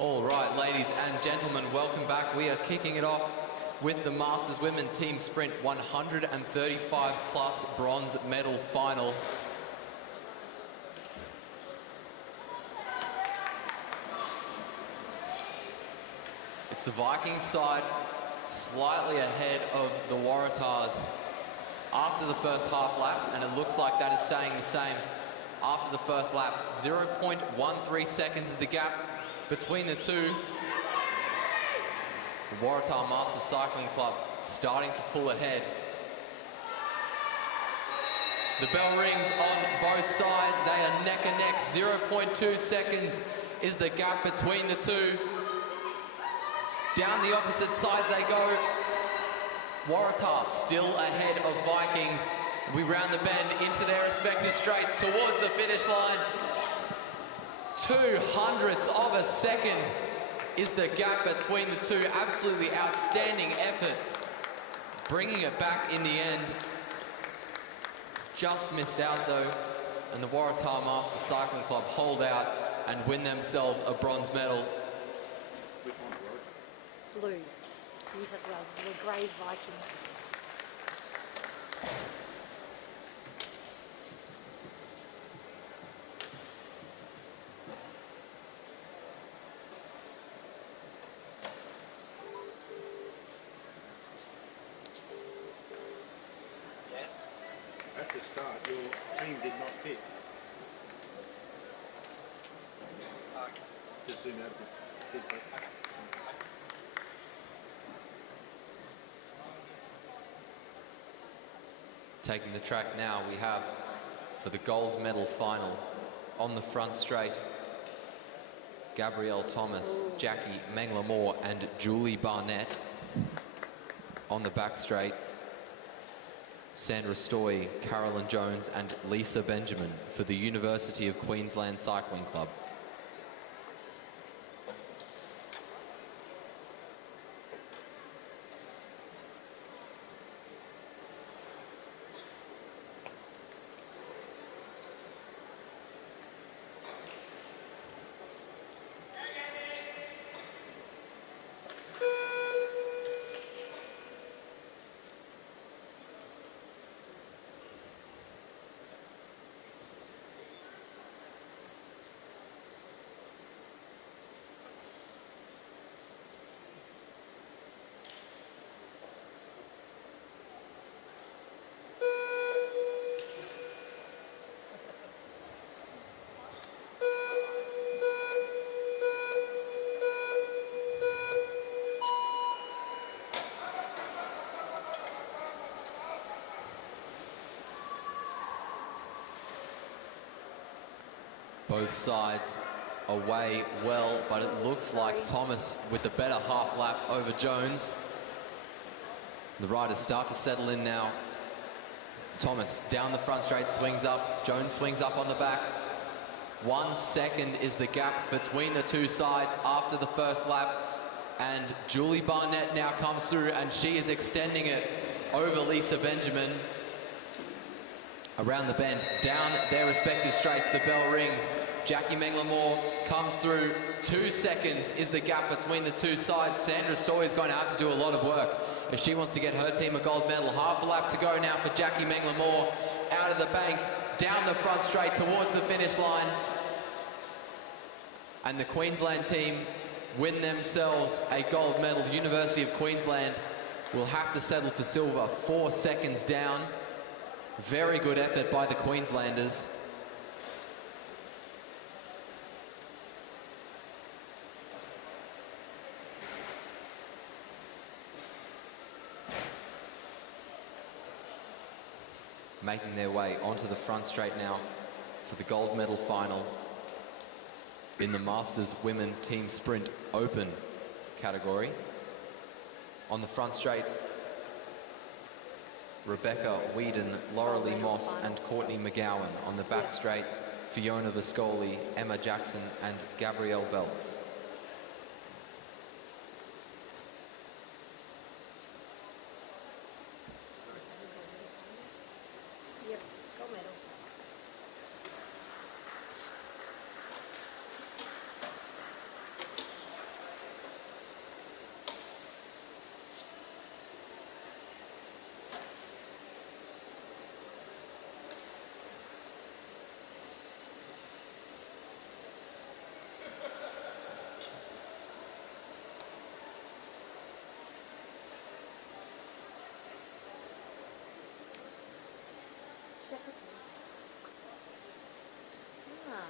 All right, ladies and gentlemen, welcome back. We are kicking it off with the Masters Women Team Sprint 135 plus bronze medal final. It's the Vikings side slightly ahead of the Waratahs after the first half lap, and it looks like that is staying the same after the first lap. 0.13 seconds is the gap between the two. The Waratah Masters Cycling Club starting to pull ahead. The bell rings on both sides. They are neck and neck. 0.2 seconds is the gap between the two. Down the opposite sides they go. Waratah still ahead of Vikings. We round the bend into their respective straights towards the finish line. 0.02 of a second is the gap between the two. Absolutely outstanding effort, bringing it back in the end. Just missed out though, and the Waratah Masters Cycling Club hold out and win themselves a bronze medal. Which one, Waratah? Blue. New South Wales, the Greys Vikings. At the start, your team did not fit. Just zoom out a bit. Taking the track now, we have for the gold medal final on the front straight, Gabrielle Thomas, Jackie Mengler-Moore and Julie Barnett. On the back straight, Sandra Stoy, Carolyn Jones and Lisa Benjamin for the University of Queensland Cycling Club. Both sides away well, but it looks like Thomas with the better half lap over Jones. The riders start to settle in now. Thomas down the front straight, swings up. Jones swings up on the back. 1 second is the gap between the two sides after the first lap. And Julie Barnett now comes through and she is extending it over Lisa Benjamin. Around the bend, down their respective straights, the bell rings. Jackie Mengler-Moore comes through. 2 seconds is the gap between the two sides. Sandra Stoy is going to have to do a lot of work if she wants to get her team a gold medal. Half a lap to go now for Jackie Mengler-Moore. Out of the bank, down the front straight towards the finish line. And the Queensland team win themselves a gold medal. The University of Queensland will have to settle for silver. 4 seconds down. Very good effort by the Queenslanders. Making their way onto the front straight now for the gold medal final in the Masters Women Team Sprint Open category. On the front straight, Rebecca Whedon, Laurelie Moss and Courtney McGowan. On the back straight, Fiona Viscoli, Emma Jackson and Gabrielle Belts. Yep, gold medal. Ah.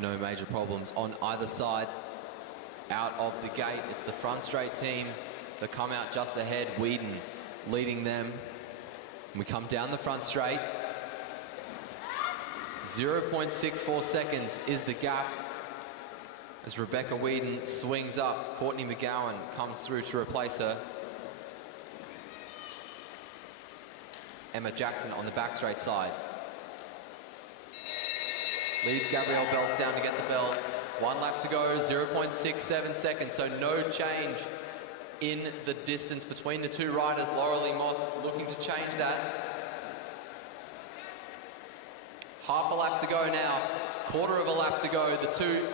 No major problems on either side. Out of the gate, it's the front straight team that come out just ahead. Whedon leading them. And we come down the front straight. 0.64 seconds is the gap as Rebecca Whedon swings up. Courtney McGowan comes through to replace her. Emma Jackson on the back straight side. Leads Gabrielle Belts down to get the bell. 1 lap to go, 0.67 seconds, so no change in the distance between the two riders. Laurelie Moss looking to change that. Half a lap to go now, quarter of a lap to go. The two,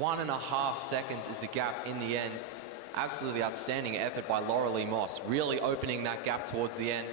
1.5 seconds is the gap in the end. Absolutely outstanding effort by Laurelie Moss, really opening that gap towards the end.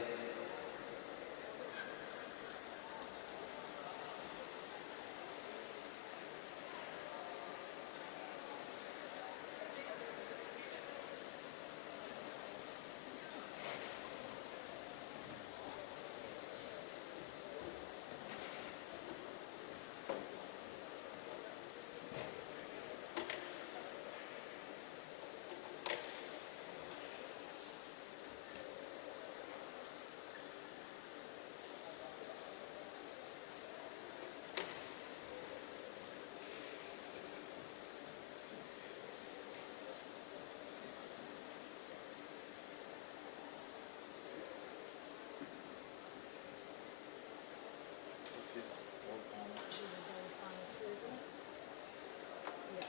What's this? World final. Yep.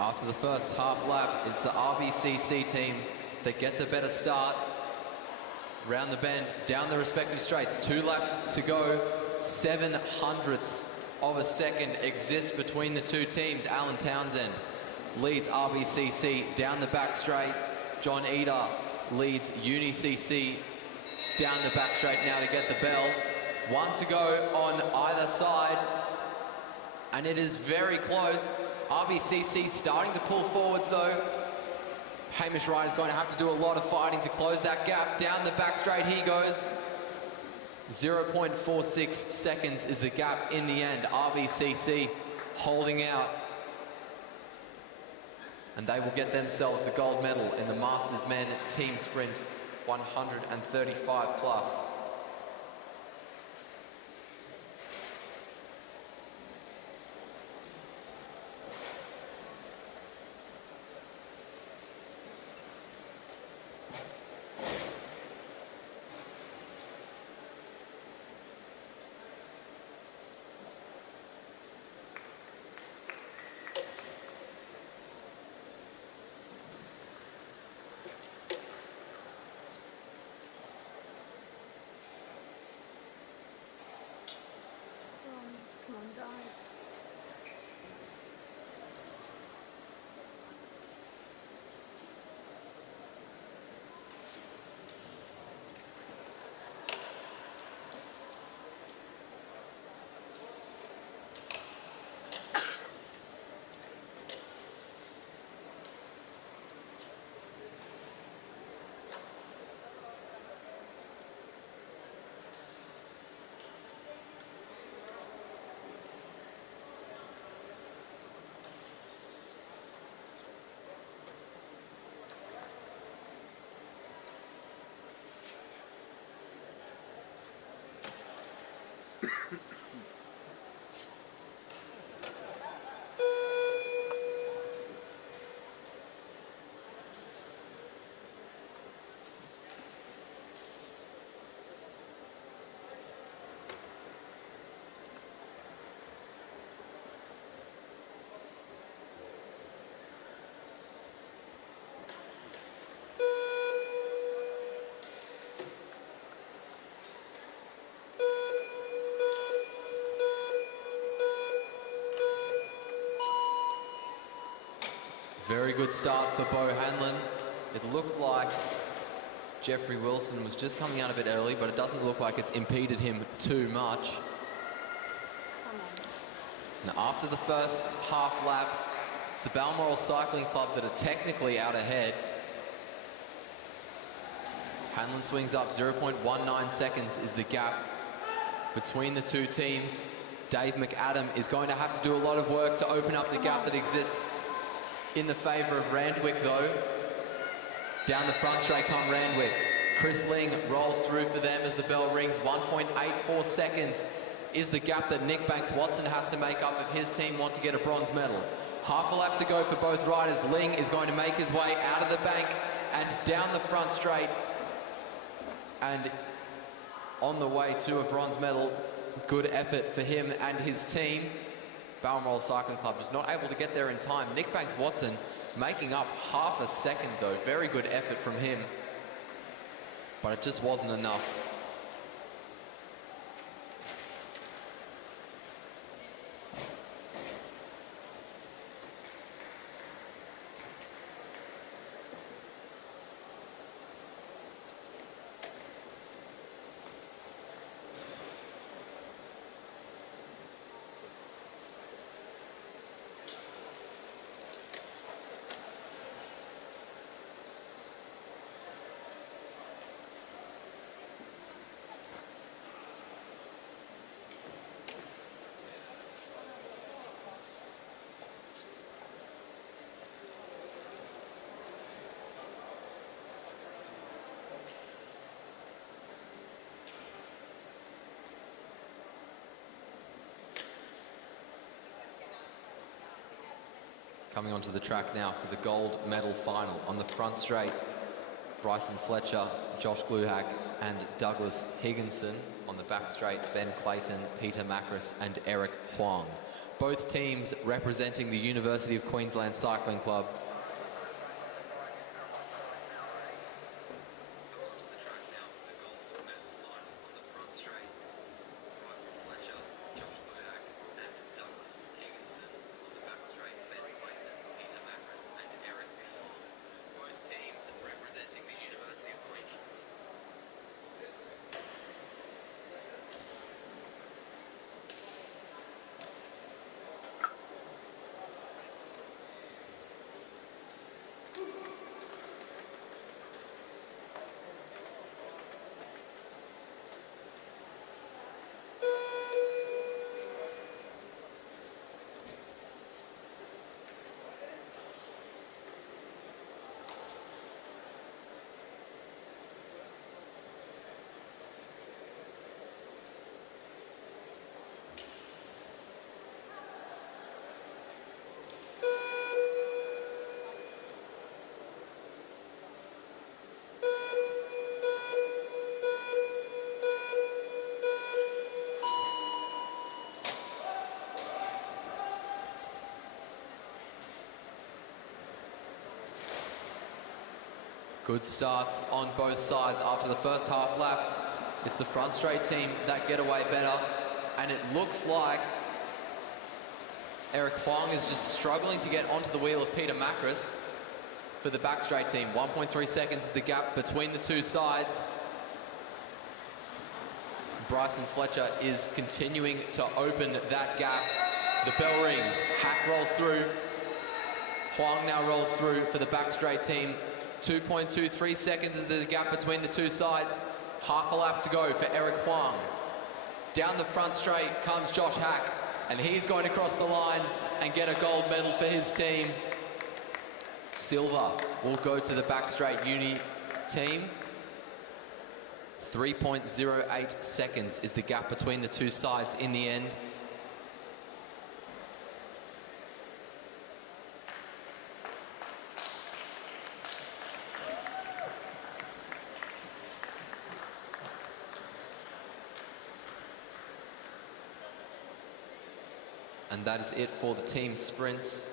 After the first half lap, it's the RBCC team that get the better start. Round the bend, down the respective straights. 2 laps to go. 0.07 of a second exist between the two teams. Alan Townsend leads RBCC down the back straight. John Eder leads UniCC down the back straight now to get the bell. 1 to go on either side. And it is very close. RBCC starting to pull forwards though. Hamish Wright is going to have to do a lot of fighting to close that gap. Down the back straight he goes. 0.46 seconds is the gap in the end. RBCC holding out. And they will get themselves the gold medal in the Masters Men Team Sprint 135 plus. Very good start for Bo Hanlon. It looked like Jeffrey Wilson was just coming out a bit early, but it doesn't look like it's impeded him too much. Now, after the first half lap, it's the Balmoral Cycling Club that are technically out ahead. Hanlon swings up, 0.19 seconds is the gap between the two teams. Dave McAdam is going to have to do a lot of work to open up the gap that exists in the favour of Randwick, though. Down the front straight come Randwick. Chris Ling rolls through for them as the bell rings. 1.84 seconds is the gap that Nick Banks-Watson has to make up if his team want to get a bronze medal. Half a lap to go for both riders. Ling is going to make his way out of the bank and down the front straight and on the way to a bronze medal. Good effort for him and his team. Balmoral Cycling Club just not able to get there in time. Nick Banks-Watson making up half a second though. Very good effort from him, but it just wasn't enough. Coming onto the track now for the gold medal final. On the front straight, Bryson Fletcher, Josh Gluhack and Douglas Higginson. On the back straight, Ben Clayton, Peter Macris and Eric Huang. Both teams representing the University of Queensland Cycling Club. Good starts on both sides after the first half lap. It's the front straight team that get away better, and it looks like Eric Huang is just struggling to get onto the wheel of Peter Macris for the back straight team. 1.3 seconds is the gap between the two sides. Bryson Fletcher is continuing to open that gap. The bell rings, Hack rolls through. Huang now rolls through for the back straight team. 2.23 seconds is the gap between the two sides. Half a lap to go for Eric Huang. Down the front straight comes Josh Hack, and he's going to cross the line and get a gold medal for his team. Silver will go to the back straight uni team. 3.08 seconds is the gap between the two sides in the end. And that is it for the team sprints.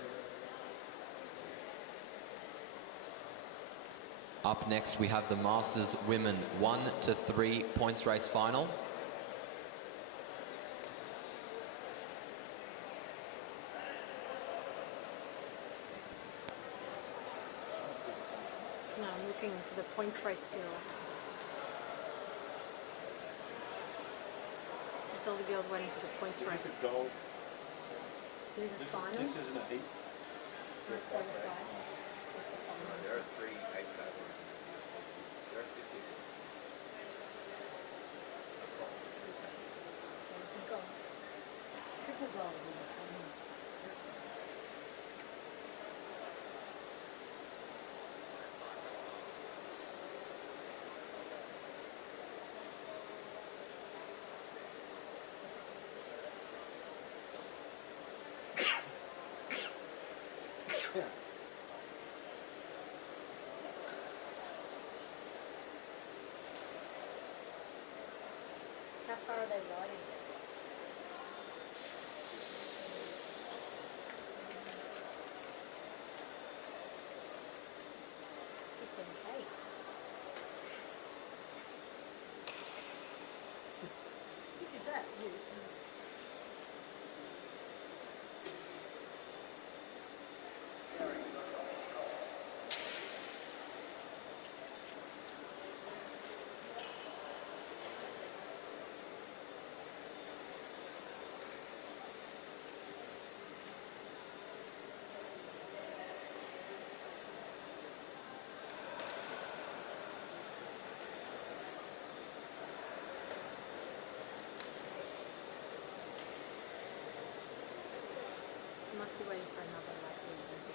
Up next, we have the Masters Women 1 to 3 points race final. preparing for the points race girls. It's all the girls waiting for the points race. This is a goal. This is the final. This isn't a heat. Not qualified. It's the final. There are 3 age categories in the UFC. There are 6 people across the 3 categories. So it's a goal. Triple gold in the final. How far are they riding? Who did that? You. Must be waiting for another lap of music.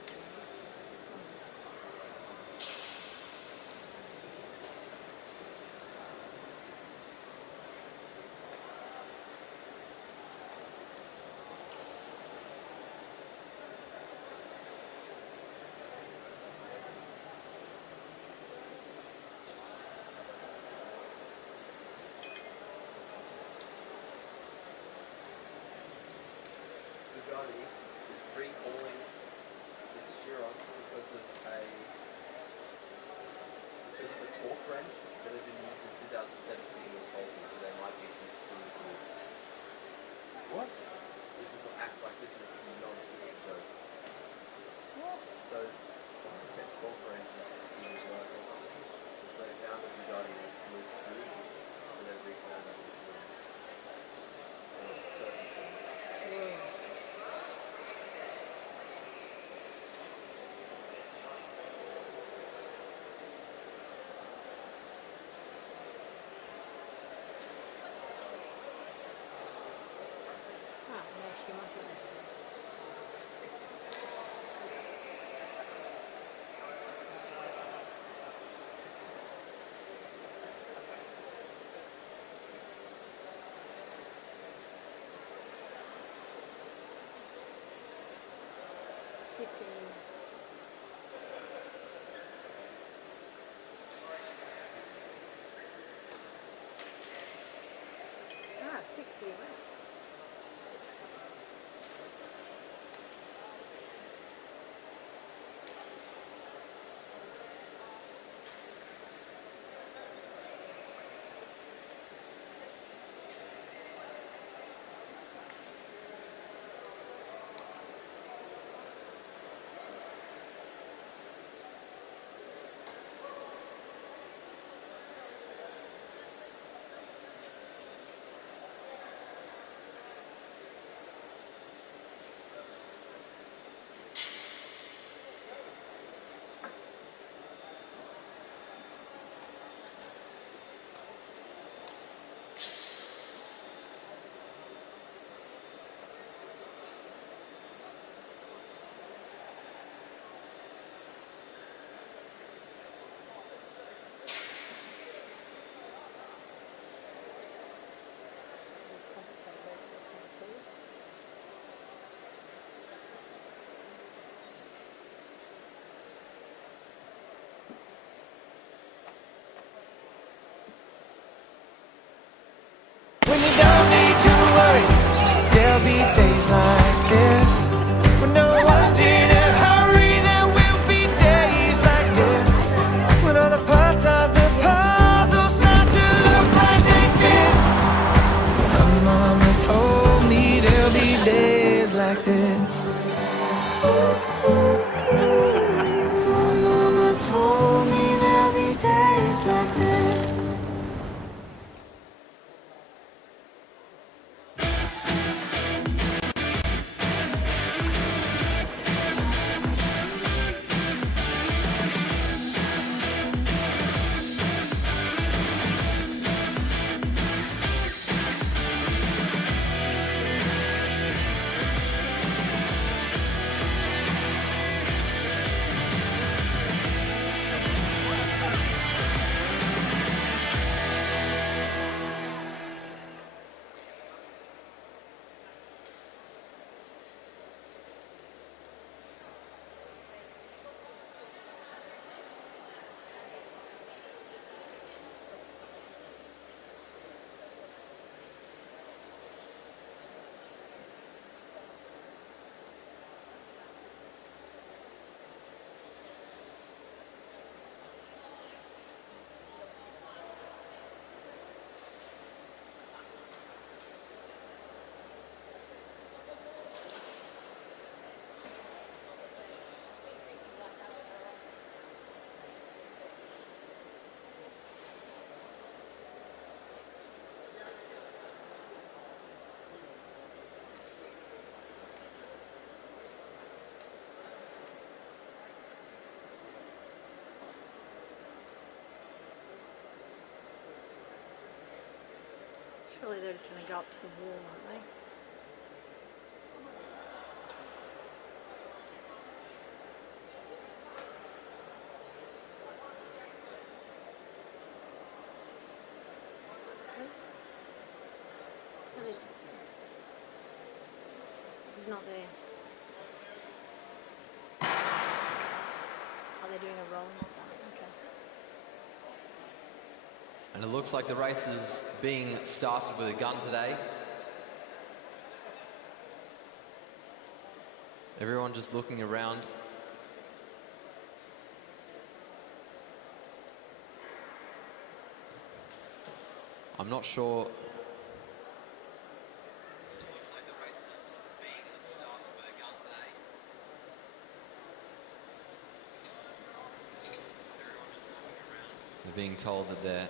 Bugatti is recalling its Chirons because of the torque wrench that had been used in 2017 was faulty, so there might be some screws loose. What? This is like this is not just a joke. So the torque wrench is work or something. So they found a Bugatti with loose screws, so they've recalled that with certain things. Ah, no, she must have. Ah, 60 laps. When you don't need to worry, there'll be days like this. When no one's in a hurry, there will be days like this. When all the parts of the puzzle start to look like they fit. My mama told me there'll be days like this. My mama told me there'll be Surely they're just going to go up to the wall, aren't they? No, he's not there. Oh, they're doing a rolling start. Okay. And it looks like the race is being started with a gun today. Everyone just looking around. I'm not sure. They're being told that their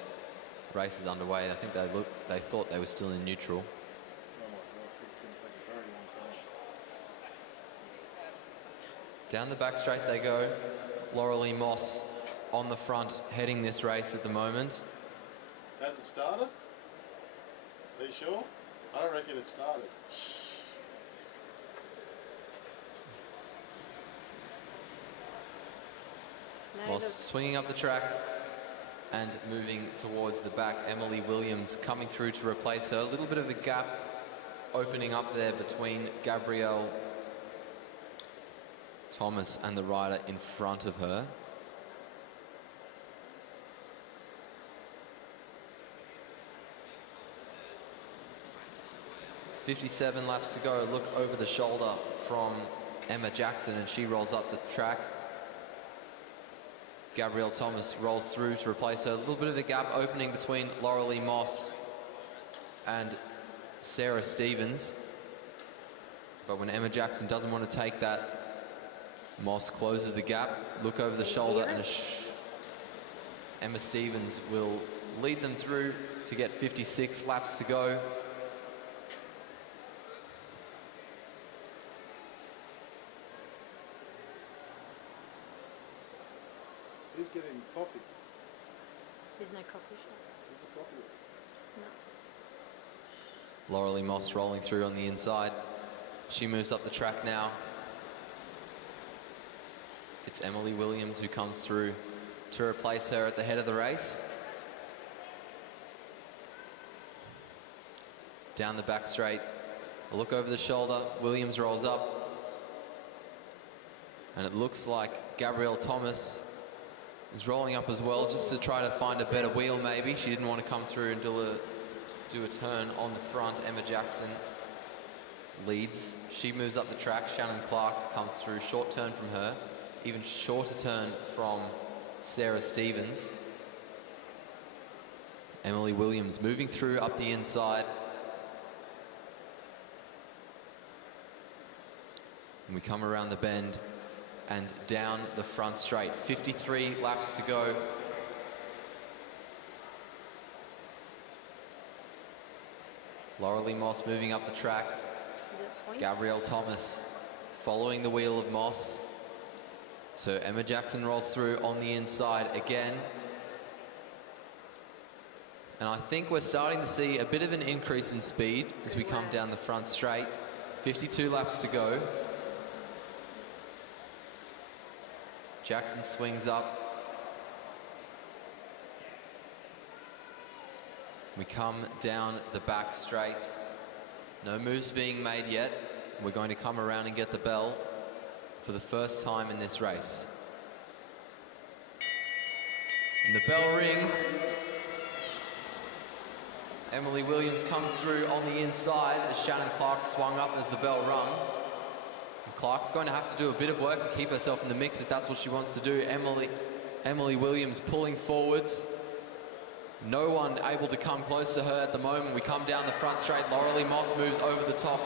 race is underway. I think they thought they were still in neutral. Oh my gosh, this is going to take a very long time. Down the back straight they go. Laurelie Moss on the front, heading this race at the moment. Has it started? Are you sure? I don't reckon it started. No, Moss swinging up the track and moving towards the back. Emily Williams coming through to replace her. A little bit of a gap opening up there between Gabrielle Thomas and the rider in front of her. .57 laps to go. Look over the shoulder from Emma Jackson and she rolls up the track. Gabrielle Thomas rolls through to replace her. A little bit of a gap opening between Laurelie Moss and Sarah Stevens. But when Emma Jackson doesn't want to take that, Moss closes the gap. Look over the shoulder and Emma Stevens will lead them through to get 56 laps to go. Who's getting coffee? there's no coffee shop. There's a coffee. No. Laurelie Moss rolling through on the inside. She moves up the track now. It's Emily Williams who comes through to replace her at the head of the race. Down the back straight, a look over the shoulder, Williams rolls up. And it looks like Gabrielle Thomas is rolling up as well, just to try to find a better wheel maybe. She didn't want to come through and do a turn on the front. Emma Jackson leads. She moves up the track. Shannon Clark comes through, short turn from her. Even shorter turn from Sarah Stevens. Emily Williams moving through up the inside. And we come around the bend and down the front straight. 53 laps to go. Laurelie Moss moving up the track. Gabrielle Thomas following the wheel of Moss. So Emma Jackson rolls through on the inside again. And I think we're starting to see a bit of an increase in speed as we come down the front straight. 52 laps to go. Jackson swings up. We come down the back straight. No moves being made yet. We're going to come around and get the bell for the first time in this race. And the bell rings. Emily Williams comes through on the inside as Shannon Clark swung up as the bell rung. And Clark's going to have to do a bit of work to keep herself in the mix if that's what she wants to do. Emily Williams pulling forwards. No one able to come close to her at the moment. We come down the front straight. Laurelie Moss moves over the top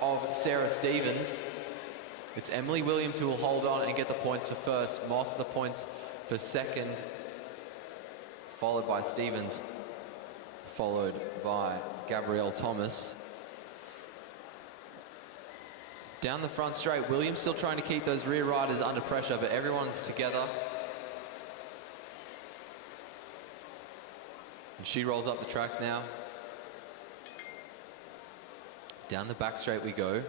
of Sarah Stevens. It's Emily Williams who will hold on and get the points for first. Moss the points for second, followed by Stevens, followed by Gabrielle Thomas. Down the front straight, Williams still trying to keep those rear riders under pressure, but everyone's together. And she rolls up the track now. Down the back straight we go.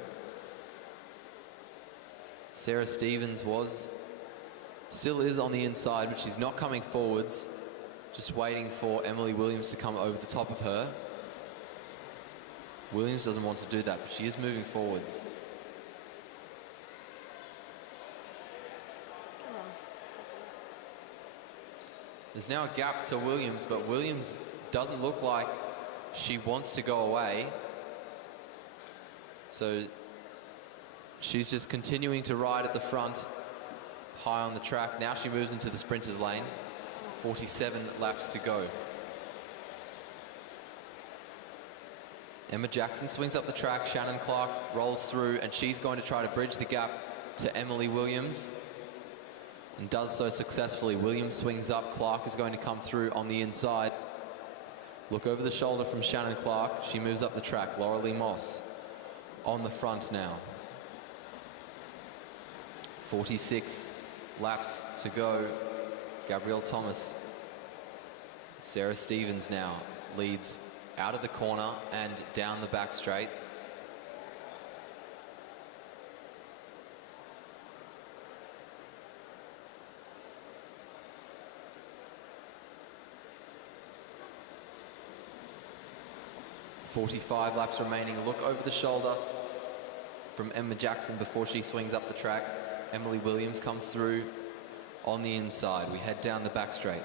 Sarah Stevens still is on the inside, but she's not coming forwards. Just waiting for Emily Williams to come over the top of her. Williams doesn't want to do that, but she is moving forwards. There's now a gap to Williams, but Williams doesn't look like she wants to go away. So she's just continuing to ride at the front, high on the track. Now she moves into the sprinters lane. 47 laps to go. Emma Jackson swings up the track. Shannon Clark rolls through, and she's going to try to bridge the gap to Emily Williams, and does so successfully. Williams swings up. Clark is going to come through on the inside. Look over the shoulder from Shannon Clark. She moves up the track. Laura Lee Moss on the front now. 46 laps to go. Gabrielle Thomas. Sarah Stevens now leads out of the corner and down the back straight. .45 laps remaining. A look over the shoulder from Emma Jackson before she swings up the track. Emily Williams comes through on the inside. We head down the back straight.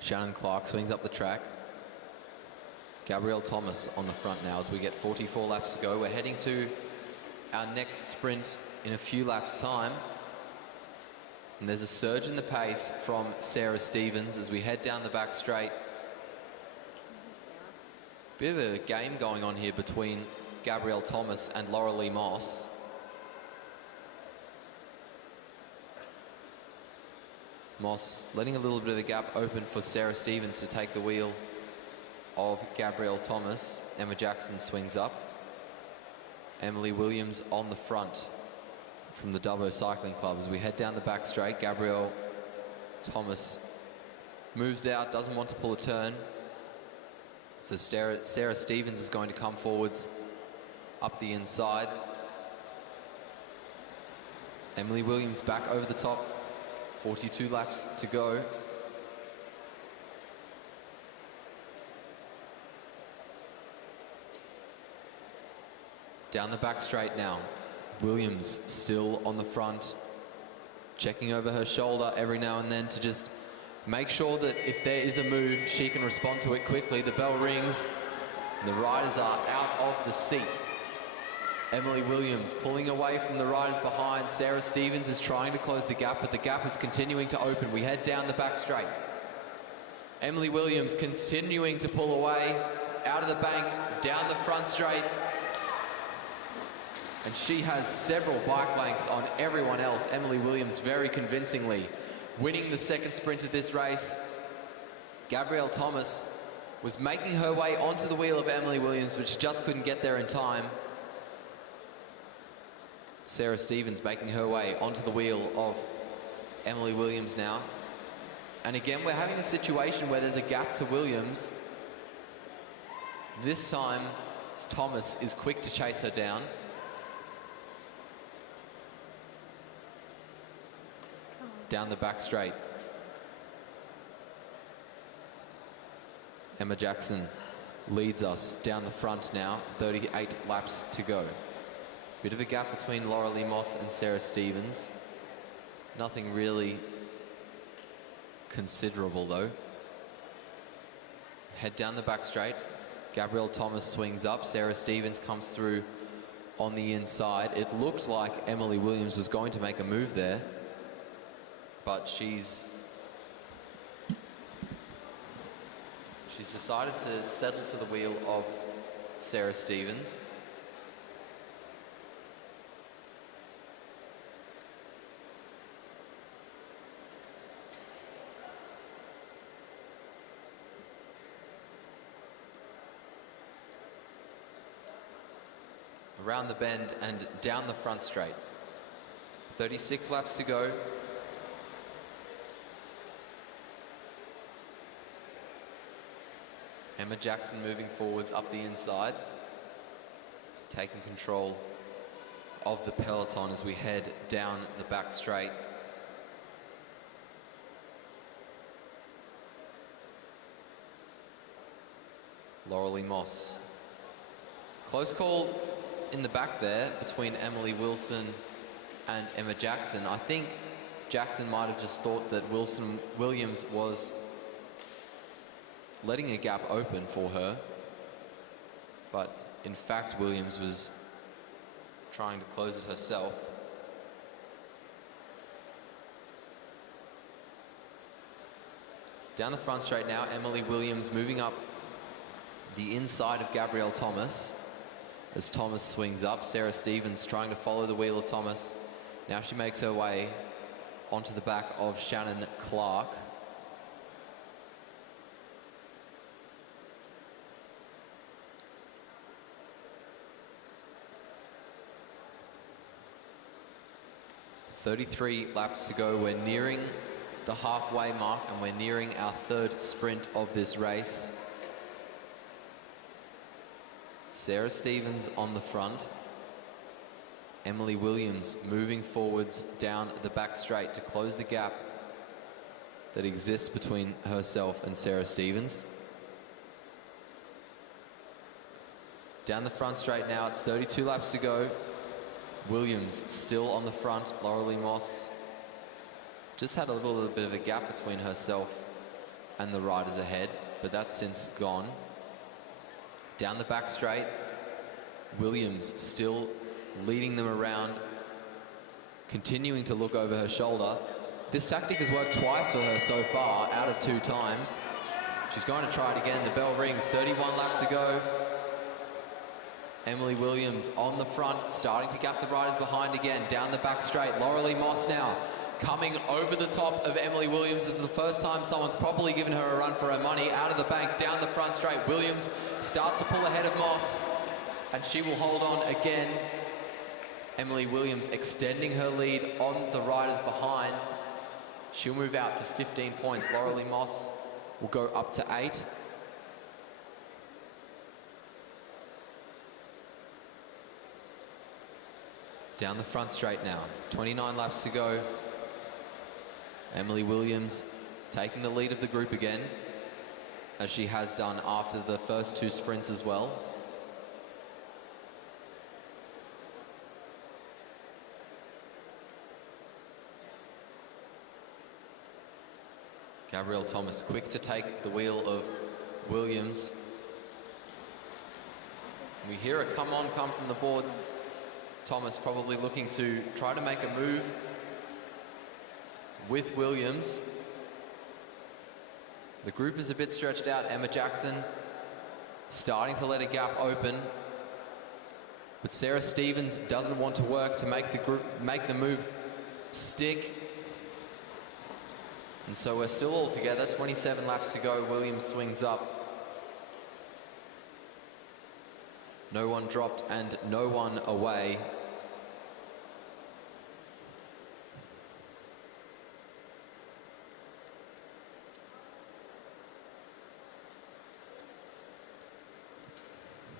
Shannon Clark swings up the track. Gabrielle Thomas on the front now as we get 44 laps to go. We're heading to our next sprint in a few laps' time. And there's a surge in the pace from Sarah Stevens as we head down the back straight. Bit of a game going on here between Gabrielle Thomas and Laura Lee Moss. Moss letting a little bit of the gap open for Sarah Stevens to take the wheel of Gabrielle Thomas. Emma Jackson swings up. Emily Williams on the front from the AusCycling Club as we head down the back straight. Gabrielle Thomas moves out, doesn't want to pull a turn. So Sarah Stevens is going to come forwards up the inside. Emily Williams back over the top. 42 laps to go. Down the back straight now. Williams still on the front, checking over her shoulder every now and then to just make sure that if there is a move, she can respond to it quickly. The bell rings, and the riders are out of the seat. Emily Williams pulling away from the riders behind. Sarah Stevens is trying to close the gap, but the gap is continuing to open. We head down the back straight. Emily Williams continuing to pull away, out of the bank, down the front straight. And she has several bike lengths on everyone else. Emily Williams very convincingly winning the second sprint of this race. Gabrielle Thomas was making her way onto the wheel of Emily Williams, but she just couldn't get there in time. Sarah Stevens making her way onto the wheel of Emily Williams now. And again, we're having a situation where there's a gap to Williams. This time, Thomas is quick to chase her down. Down the back straight. Emma Jackson leads us down the front now. 38 laps to go. Bit of a gap between Laura Lee Moss and Sarah Stevens. Nothing really considerable though. Head down the back straight. Gabrielle Thomas swings up. Sarah Stevens comes through on the inside. It looked like Emily Williams was going to make a move there, but she's decided to settle for the wheel of Sarah Stevens. Around the bend and down the front straight. 36 laps to go. Emma Jackson moving forwards up the inside, taking control of the peloton as we head down the back straight. Laurelie Moss. Close call in the back there between Emily Wilson and Emma Jackson. I think Jackson might have just thought that Williams was letting a gap open for her, but in fact Williams was trying to close it herself. Down the front straight now, Emily Williams moving up the inside of Gabrielle Thomas as Thomas swings up. Sarah Stevens trying to follow the wheel of Thomas. Now she makes her way onto the back of Shannon Clark. "33 laps to go. We're nearing the halfway mark and we're nearing our third sprint of this race. Sarah Stevens on the front. Emily Williams moving forwards down the back straight to close the gap that exists between herself and Sarah Stevens. Down the front straight now, it's 32 laps to go. Williams still on the front. Laurelie Moss just had a little bit of a gap between herself and the riders ahead, but that's since gone. Down the back straight, Williams still leading them around, continuing to look over her shoulder. This tactic has worked twice for her so far, out of 2 times. She's going to try it again. The bell rings, 31 laps to go. Emily Williams on the front, starting to gap the riders behind again. Down the back straight, Laurelie Moss now coming over the top of Emily Williams. This is the first time someone's properly given her a run for her money. Out of the bank, down the front straight, Williams starts to pull ahead of Moss, and she will hold on again. Emily Williams extending her lead on the riders behind. She'll move out to 15 points. Laurelie Moss will go up to 8. Down the front straight now, 29 laps to go. Emily Williams taking the lead of the group again, as she has done after the first 2 sprints as well. Gabrielle Thomas quick to take the wheel of Williams. We hear a come on come from the boards. Thomas probably looking to try to make a move with Williams. The group is a bit stretched out. Emma Jackson starting to let a gap open, but Sarah Stevens doesn't want to work to make the move stick. And so we're still all together, 27 laps to go. Williams swings up. No one dropped and no one away.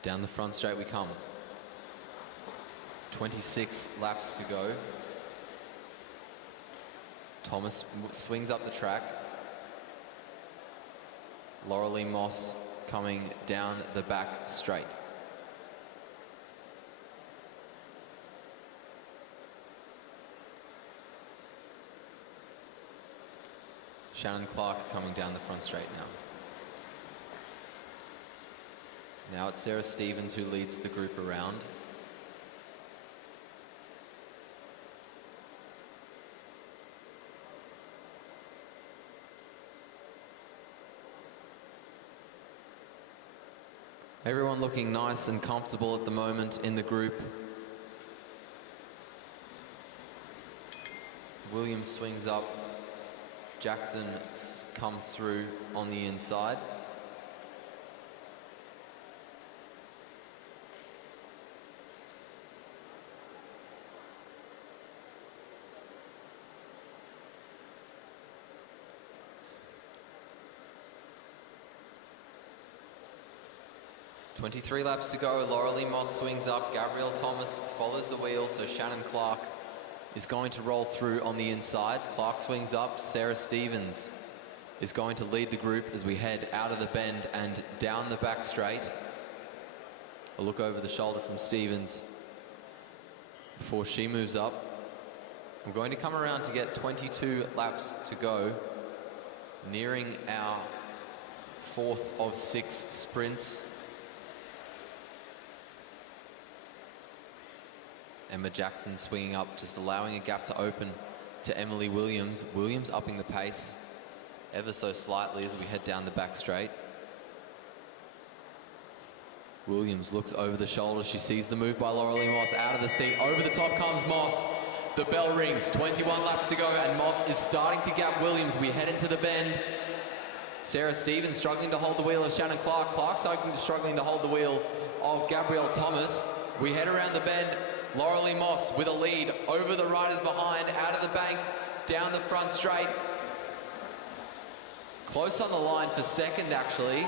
Down the front straight we come. 26 laps to go. Thomas swings up the track. Laurelie Moss coming down the back straight. Shannon Clark coming down the front straight now. Now it's Sarah Stevens who leads the group around. Everyone looking nice and comfortable at the moment in the group. Williams swings up. Jackson comes through on the inside. 23 laps to go. Laurelie Moss swings up. Gabrielle Thomas follows the wheel, so Shannon Clark is going to roll through on the inside. Clark swings up. Sarah Stevens is going to lead the group as we head out of the bend and down the back straight. A look over the shoulder from Stevens before she moves up. We're going to come around to get 22 laps to go, nearing our 4th of 6 sprints. Emma Jackson swinging up, just allowing a gap to open to Emily Williams. Williams upping the pace ever so slightly as we head down the back straight. Williams looks over the shoulder. She sees the move by Laurelie Moss out of the seat. Over the top comes Moss. The bell rings. 21 laps to go, and Moss is starting to gap Williams. We head into the bend. Sarah Stevens struggling to hold the wheel of Shannon Clark. Clark struggling to hold the wheel of Gabrielle Thomas. We head around the bend. Laurelie Moss with a lead over the riders behind, out of the bank, down the front straight. Close on the line for second, actually.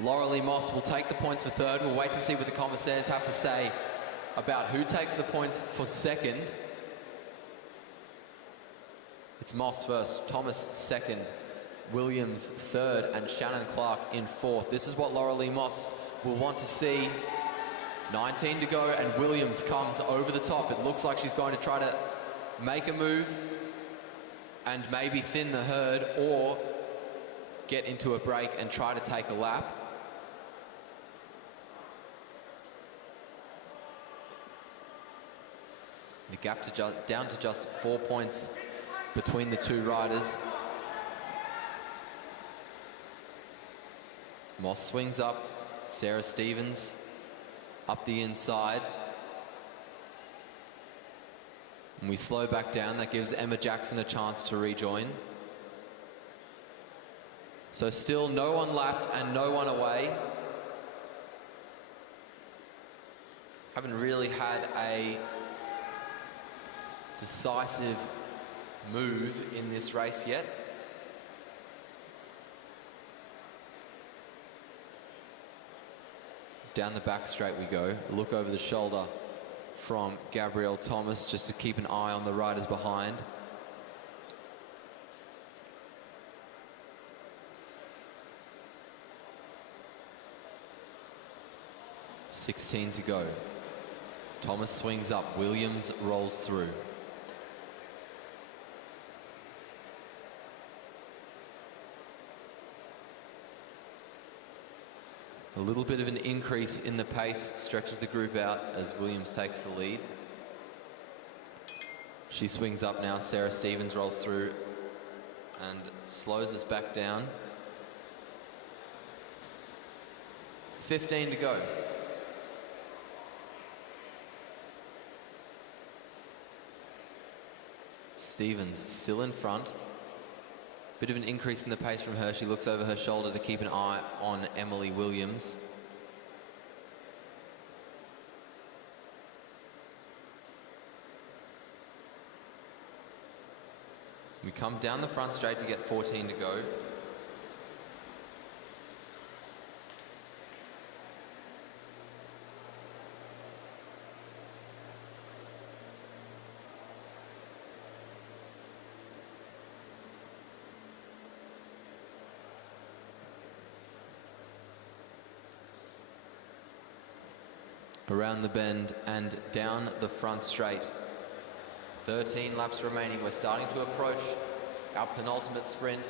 Laurelie Moss will take the points for third. We'll wait to see what the commissaires have to say about who takes the points for second. It's Moss first, Thomas second, Williams third, and Shannon Clark in fourth. This is what Laurelie Moss will want to see. 19 to go, and Williams comes over the top. It looks like she's going to try to make a move and maybe thin the herd or get into a break and try to take a lap. The gap down to just 4 points between the two riders. Moss swings up. Sarah Stevens up the inside. And we slow back down. That gives Emma Jackson a chance to rejoin. So still no one lapped and no one away. Haven't really had a decisive move in this race yet. Down the back straight we go. A look over the shoulder from Gabrielle Thomas just to keep an eye on the riders behind. $16 to go. Thomas swings up. Williams rolls through. A little bit of an increase in the pace stretches the group out as Williams takes the lead. She swings up now. Sarah Stevens rolls through and slows us back down. 15 to go. Stevens still in front. Bit of an increase in the pace from her. She looks over her shoulder to keep an eye on Emily Williams. We come down the front straight to get 14 to go. Around the bend and down the front straight. 13 laps remaining. We're starting to approach our penultimate sprint.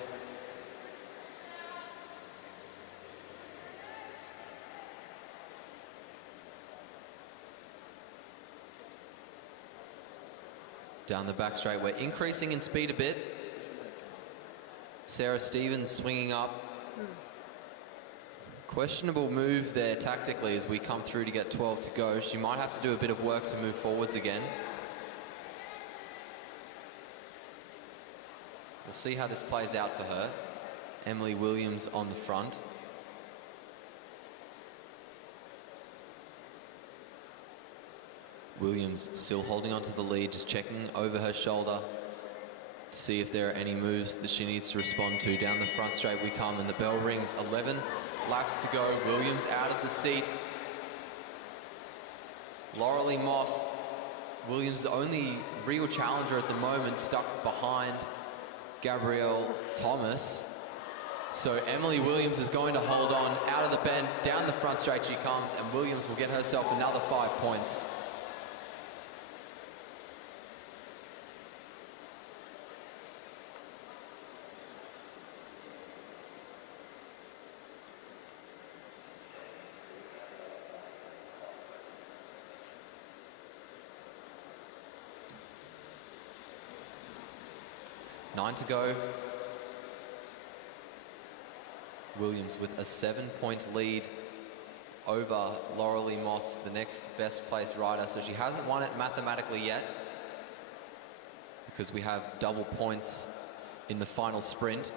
Down the back straight, we're increasing in speed a bit. Sarah Stevens swinging up. Questionable move there tactically as we come through to get 12 to go. She might have to do a bit of work to move forwards again. We'll see how this plays out for her. Emily Williams on the front. Williams still holding on to the lead, just checking over her shoulder to see if there are any moves that she needs to respond to. Down the front straight we come, and the bell rings. 11 laps to go. Williams out of the seat. Laurelie Moss, Williams' only real challenger at the moment, stuck behind Gabrielle Thomas. So Emily Williams is going to hold on out of the bend. Down the front straight she comes, and Williams will get herself another 5 points. Nine to go. Williams with a 7-point lead over Laurelie Moss, the next best placed rider. So she hasn't won it mathematically yet, because we have double points in the final sprint.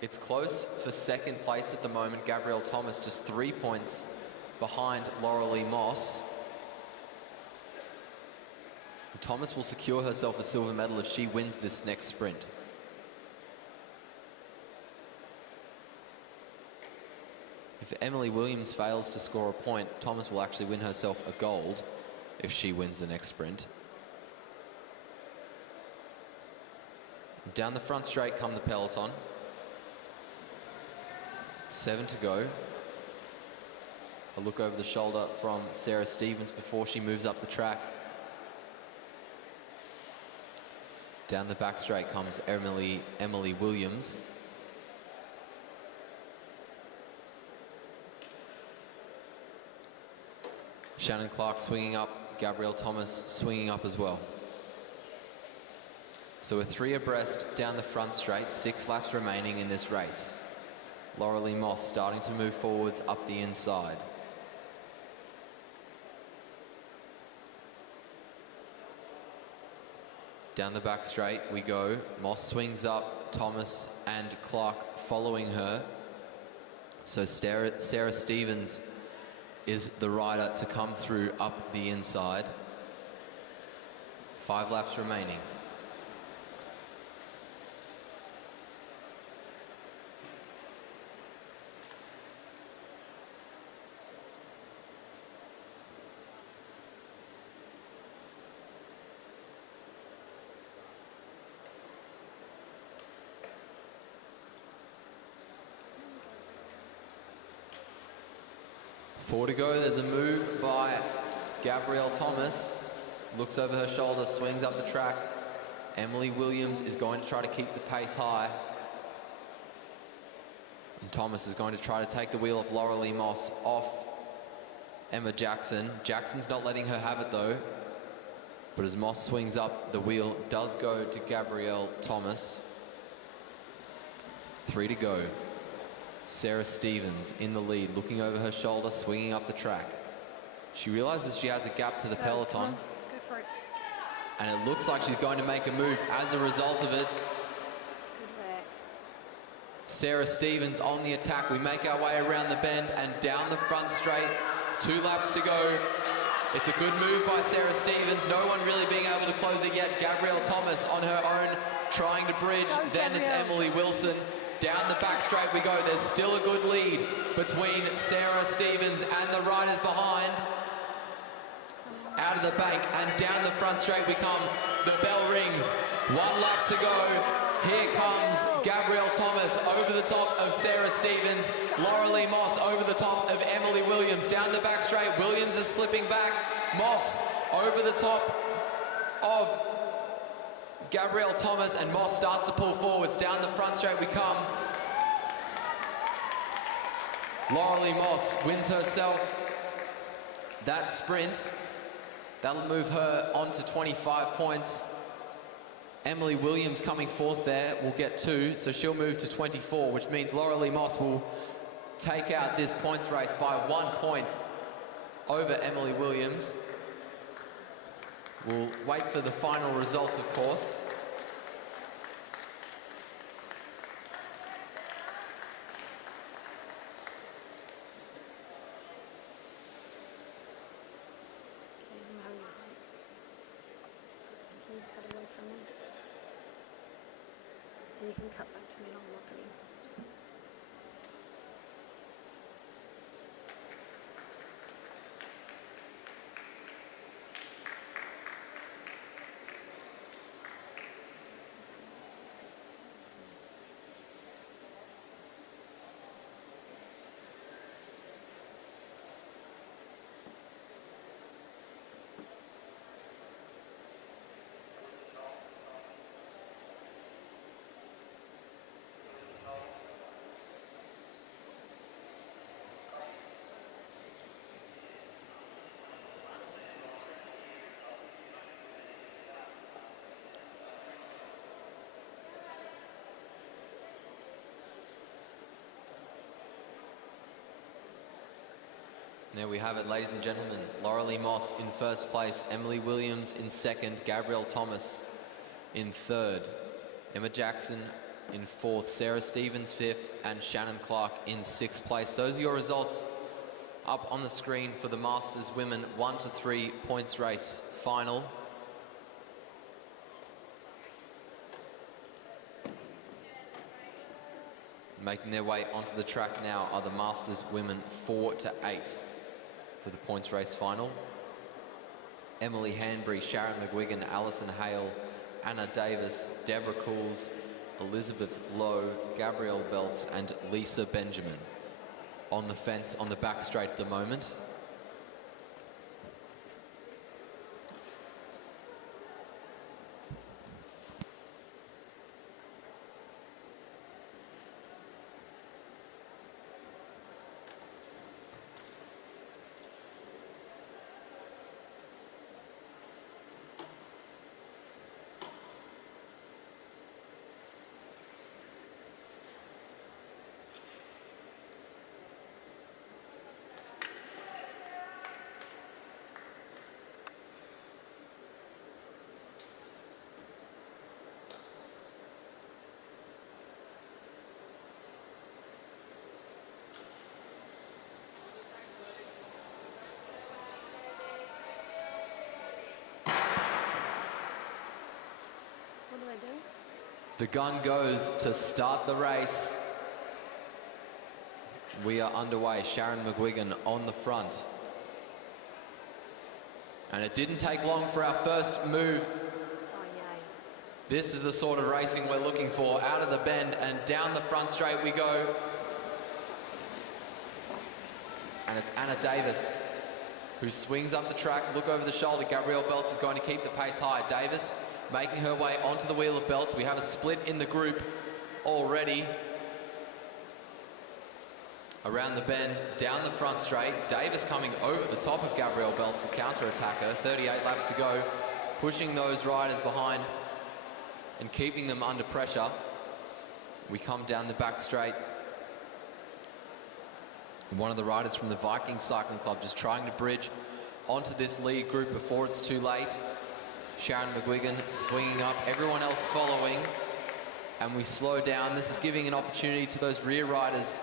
It's close for second place at the moment. Gabrielle Thomas just 3 points behind Laurelie Moss. Thomas will secure herself a silver medal if she wins this next sprint. If Emily Williams fails to score a point, Thomas will actually win herself a gold if she wins the next sprint. Down the front straight come the peloton. 7 to go. A look over the shoulder from Sarah Stevens before she moves up the track. Down the back straight comes Emily Williams. Shannon Clark swinging up, Gabrielle Thomas swinging up as well. So we're 3 abreast down the front straight, 6 laps remaining in this race. Laurelie Moss starting to move forwards up the inside. Down the back straight we go. Moss swings up, Thomas and Clark following her. So Sarah Stevens is the rider to come through up the inside. 5 laps remaining. Four to go. There's a move by Gabrielle Thomas. Looks over her shoulder, swings up the track. Emily Williams is going to try to keep the pace high. And Thomas is going to try to take the wheel off Laurelie Moss, off Emma Jackson. Jackson's not letting her have it though. But as Moss swings up, the wheel does go to Gabrielle Thomas. 3 to go. Sarah Stevens in the lead, looking over her shoulder, swinging up the track. She realizes she has a gap to the peloton. Go for it. And it looks like she's going to make a move as a result of it. Good work. Sarah Stevens on the attack. We make our way around the bend and down the front straight. 2 laps to go. It's a good move by Sarah Stevens. No one really being able to close it yet. Gabrielle Thomas on her own, trying to bridge. Then it's Emily Wilson. Down the back straight we go. There's still a good lead between Sarah Stevens and the riders behind. Out of the bank and down the front straight we come. The bell rings. 1 lap to go. Here comes Gabrielle Thomas over the top of Sarah Stevens. Laurelie Moss over the top of Emily Williams. Down the back straight, Williams is slipping back. Moss over the top of Gabrielle Thomas, and Moss starts to pull forwards. Down the front straight we come. Laurelie Moss wins herself that sprint. That'll move her on to 25 points. Emily Williams coming fourth there will get 2, so she'll move to 24, which means Laurelie Moss will take out this points race by 1 point over Emily Williams. We'll wait for the final results, of course. And you can cut back to me and I'll look at him. There we have it, ladies and gentlemen. Laurelie Moss in first place, Emily Williams in second, Gabrielle Thomas in third, Emma Jackson in fourth, Sarah Stevens fifth, and Shannon Clark in sixth place. Those are your results up on the screen for the Masters Women 1 to 3 points race final. Making their way onto the track now are the Masters Women 4 to 8 for the points race final. Emily Hanbury, Sharon McGuigan, Alison Hale, Anna Davis, Deborah Cools, Elizabeth Lowe, Gabrielle Belts, and Lisa Benjamin on the fence on the back straight at the moment. What do I do? The gun goes to start the race. We are underway. Sharon McGuigan on the front. And it didn't take long for our first move. Oh, yay. This is the sort of racing we're looking for. Out of the bend and down the front straight we go. And it's Anna Davis who swings up the track. Look over the shoulder. Gabrielle Belts is going to keep the pace high. Davis making her way onto the wheel of Belts. We have a split in the group already. Around the bend, down the front straight. Davis coming over the top of Gabrielle Belts to counter-attack her. 38 laps to go. Pushing those riders behind and keeping them under pressure. We come down the back straight. One of the riders from the Viking Cycling Club just trying to bridge onto this lead group before it's too late. Sharon McGuigan swinging up, everyone else following, and we slow down. This is giving an opportunity to those rear riders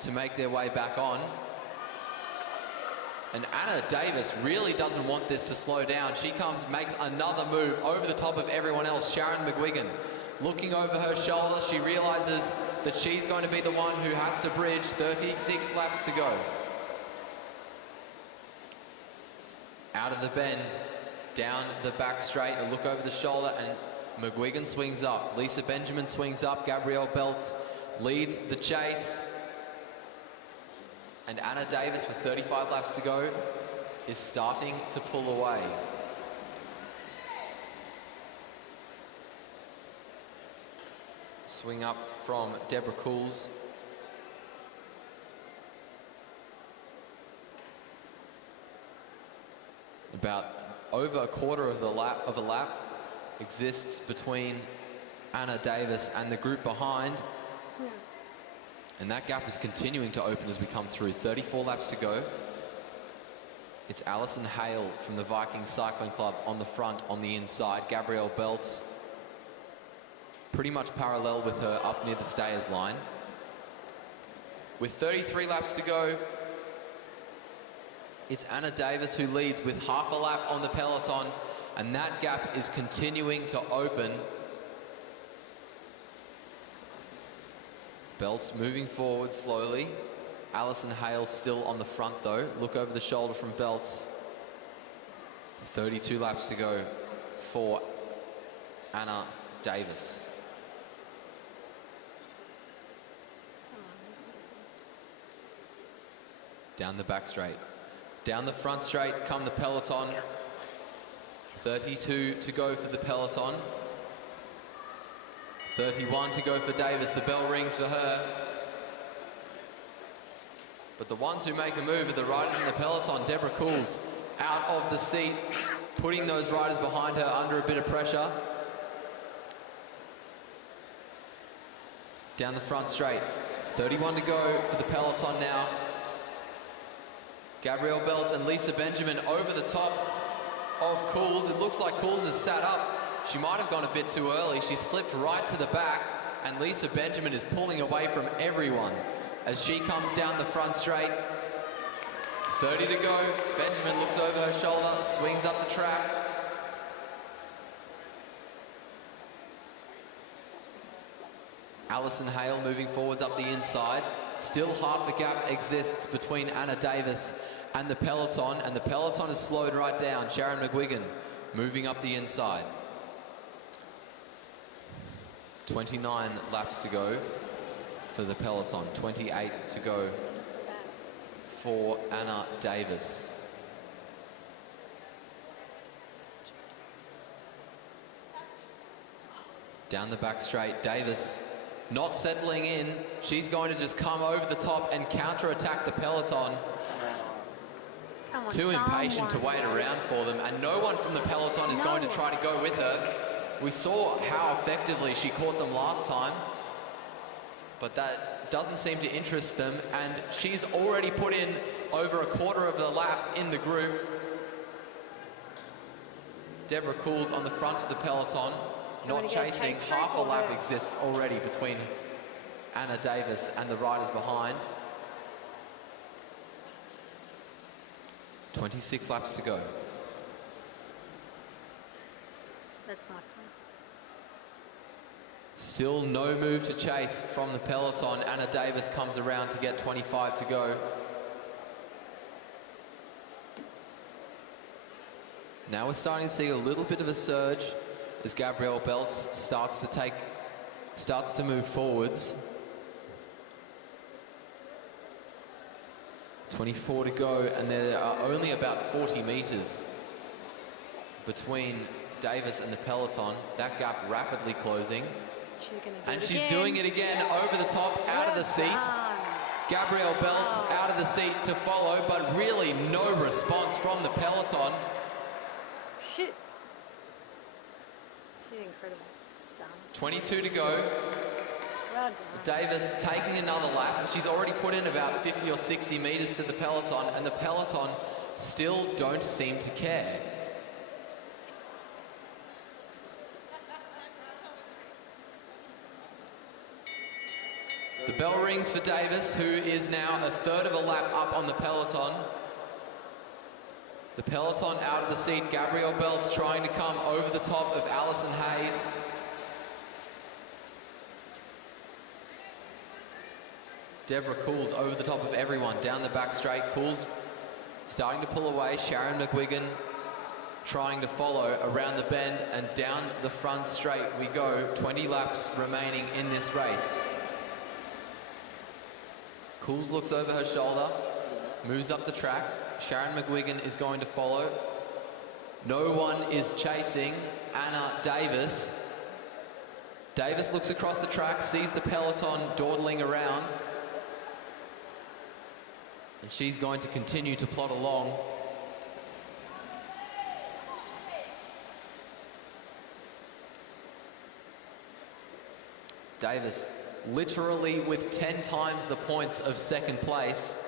to make their way back on. And Anna Davis really doesn't want this to slow down. She comes, makes another move over the top of everyone else. Sharon McGuigan looking over her shoulder. She realizes that she's going to be the one who has to bridge. 36 laps to go. Out of the bend, down the back straight, a look over the shoulder, and McGuigan swings up. Lisa Benjamin swings up. Gabrielle Belts leads the chase. And Anna Davis, with 35 laps to go, is starting to pull away. Swing up from Deborah Cools. About over a quarter of a lap exists between Anna Davis and the group behind. Yeah. And that gap is continuing to open as we come through. 34 laps to go. It's Alison Hale from the Viking Cycling Club on the front, on the inside. Gabrielle Belts pretty much parallel with her up near the stayers line. With 33 laps to go, it's Anna Davis who leads with half a lap on the peloton, and that gap is continuing to open. Belts moving forward slowly. Alison Hale still on the front though. Look over the shoulder from Belts. 32 laps to go for Anna Davis. Down the back straight. Down the front straight come the peloton. 32 to go for the peloton. 31 to go for Davis. The bell rings for her. But the ones who make a move are the riders in the peloton. Deborah Cools out of the seat, putting those riders behind her under a bit of pressure. Down the front straight. 31 to go for the peloton now. Gabrielle Belts and Lisa Benjamin over the top of Cools. It looks like Cools has sat up. She might have gone a bit too early. She slipped right to the back, and Lisa Benjamin is pulling away from everyone as she comes down the front straight. 30 to go. Benjamin looks over her shoulder, swings up the track. Alison Hale moving forwards up the inside. Still half a gap exists between Anna Davis and the peloton has slowed right down. Sharon McGuigan moving up the inside. 29 laps to go for the peloton. 28 to go for Anna Davis. Down the back straight, Davis not settling in. She's going to just come over the top and counter-attack the peloton. Come on, Too impatient to wait around for them, and no one from the peloton is going to try to go with her. We saw how effectively she caught them last time, but that doesn't seem to interest them, and she's already put in over a quarter of the lap in the group. Deborah Cools on the front of the peloton, not chasing. Half a lap exists already between Anna Davis and the riders behind. 26 laps to go. That's not fun. Still no move to chase from the peloton. Anna Davis comes around to get 25 to go. Now we're starting to see a little bit of a surge as Gabrielle Belts starts to move forwards. 24 to go, and there are only about 40 meters between Davis and the peloton. That gap rapidly closing. She's doing it again over the top, out of the seat. Gabrielle Belts out of the seat to follow, but really no response from the peloton. She's incredible. Done. 22 to go. Well done. Davis taking another lap. She's already put in about 50 or 60 meters to the peloton, and the peloton still don't seem to care. The bell rings for Davis, who is now a third of a lap up on the peloton. The peloton out of the seat. Gabrielle Belts trying to come over the top of Alison Hayes. Deborah Cools over the top of everyone, down the back straight. Cools starting to pull away. Sharon McGuigan trying to follow around the bend and down the front straight we go. 20 laps remaining in this race. Cools looks over her shoulder, moves up the track. Sharon McGuigan is going to follow. No one is chasing Anna Davis. Davis looks across the track, sees the peloton dawdling around. And she's going to continue to plod along. Davis literally with 10 times the points of second place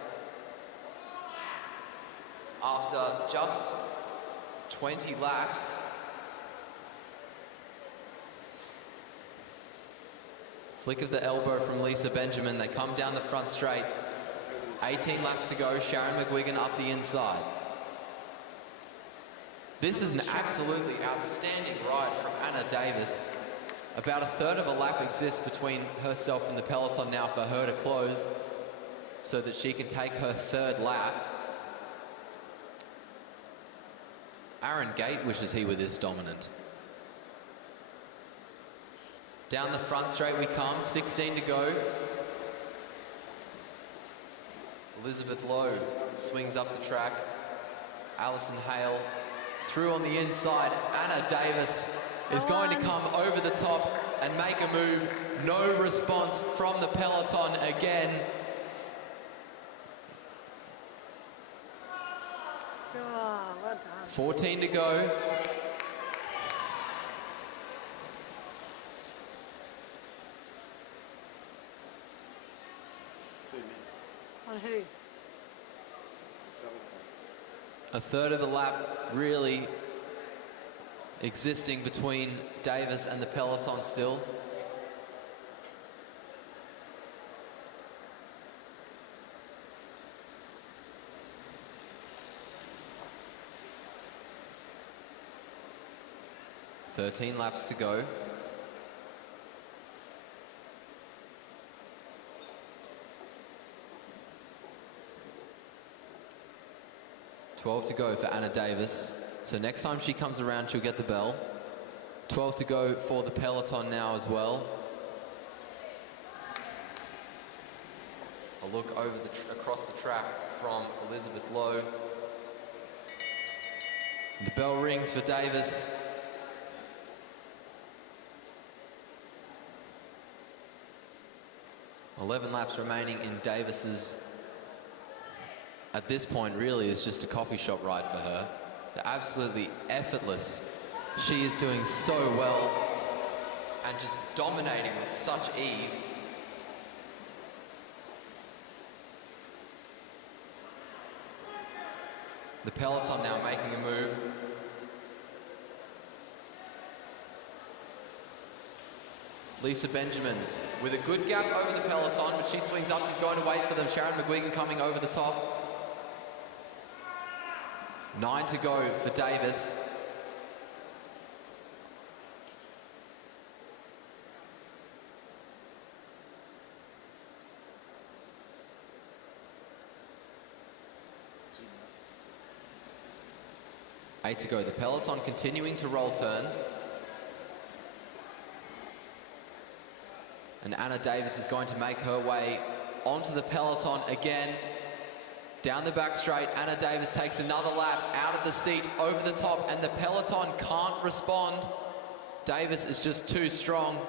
after just 20 laps. Flick of the elbow from Lisa Benjamin. They come down the front straight. 18 laps to go. Sharon McGuigan up the inside. This is an absolutely outstanding ride from Anna Davis. About a third of a lap exists between herself and the peloton now for her to close so that she can take her third lap. Aaron Gate wishes he were this dominant. Down the front straight we come, 16 to go. Elizabeth Lowe swings up the track. Alison Hale through on the inside. Anna Davis is going to come over the top and make a move. No response from the peloton again. Oh, well done. 14 to go. On who? A third of a lap really existing between Davis and the peloton still. "13 laps to go. "12 to go for Anna Davis. So next time she comes around, she'll get the bell. 12 to go for the peloton now as well. A look over across the track from Elizabeth Lowe. The bell rings for Davis. "11 laps remaining in Davis's, at this point really is just a coffee shop ride for her. They're absolutely effortless. She is doing so well and just dominating with such ease. The peloton now making a move. Lisa Benjamin with a good gap over the peloton, but she swings up, she's going to wait for them. Sharon McGuigan coming over the top. 9 to go for Davis. Eight to go. The peloton continuing to roll turns. And Anna Davis is going to make her way onto the peloton again. Down the back straight, Anna Davis takes another lap out of the seat, over the top, and the peloton can't respond. Davis is just too strong.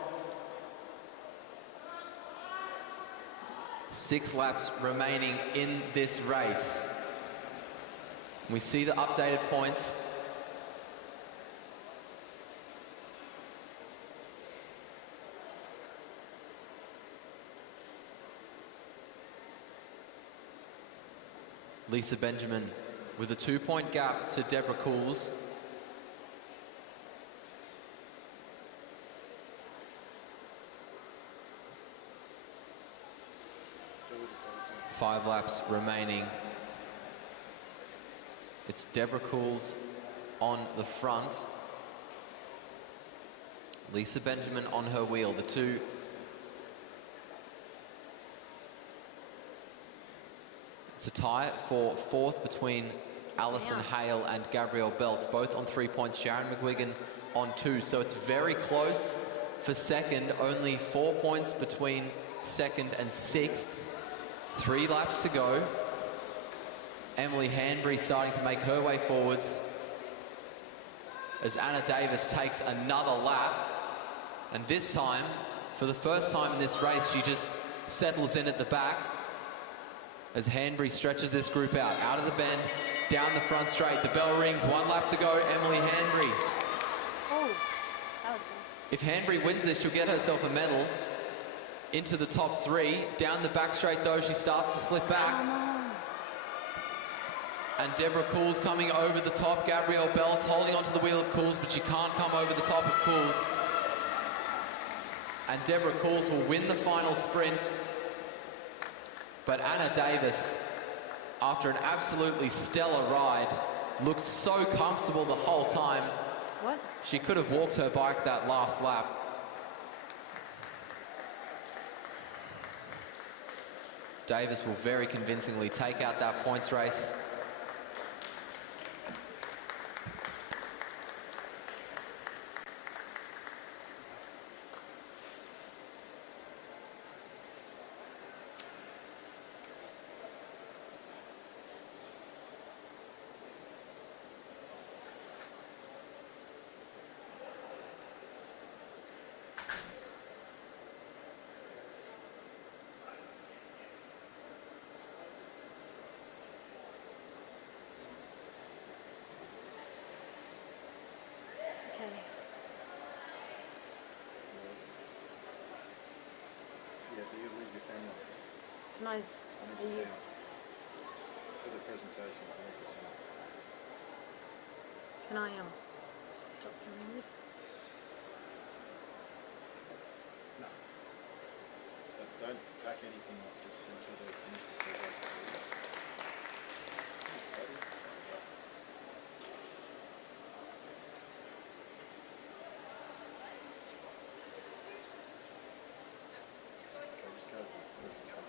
6 laps remaining in this race. We see the updated points. Lisa Benjamin with a 2-point gap to Deborah Cools. Five laps remaining. It's Deborah Cools on the front. Lisa Benjamin on her wheel. The two. It's a tie for 4th between Alison Hale and Gabrielle Belts, both on 3 points. Sharon McGuigan on 2. So it's very close for 2nd. Only 4 points between 2nd and 6th. 3 laps to go. Emily Hanbury starting to make her way forwards as Anna Davis takes another lap. And this time, for the first time in this race, she just settles in at the back as Hanbury stretches this group out of the bend, down the front straight. The bell rings, 1 lap to go. Emily Hanbury. Oh, that was good. If Hanbury wins this, she'll get herself a medal. Into the top 3. Down the back straight though, she starts to slip back. And Deborah Cools coming over the top. Gabrielle Belts holding onto the wheel of Cools, but she can't come over the top of Cools. And Deborah Cools will win the final sprint. But Anna Davis, after an absolutely stellar ride, looked so comfortable the whole time. What? She could have walked her bike that last lap. Davis will very convincingly take out that points race. Okay. Yeah, do you leave your camera? Can I? I need Are the you? sound. For the presentations, I need the sound. Can I stop filming this? No. But don't pack anything up just until they finish the presentation. Just go to the presentation.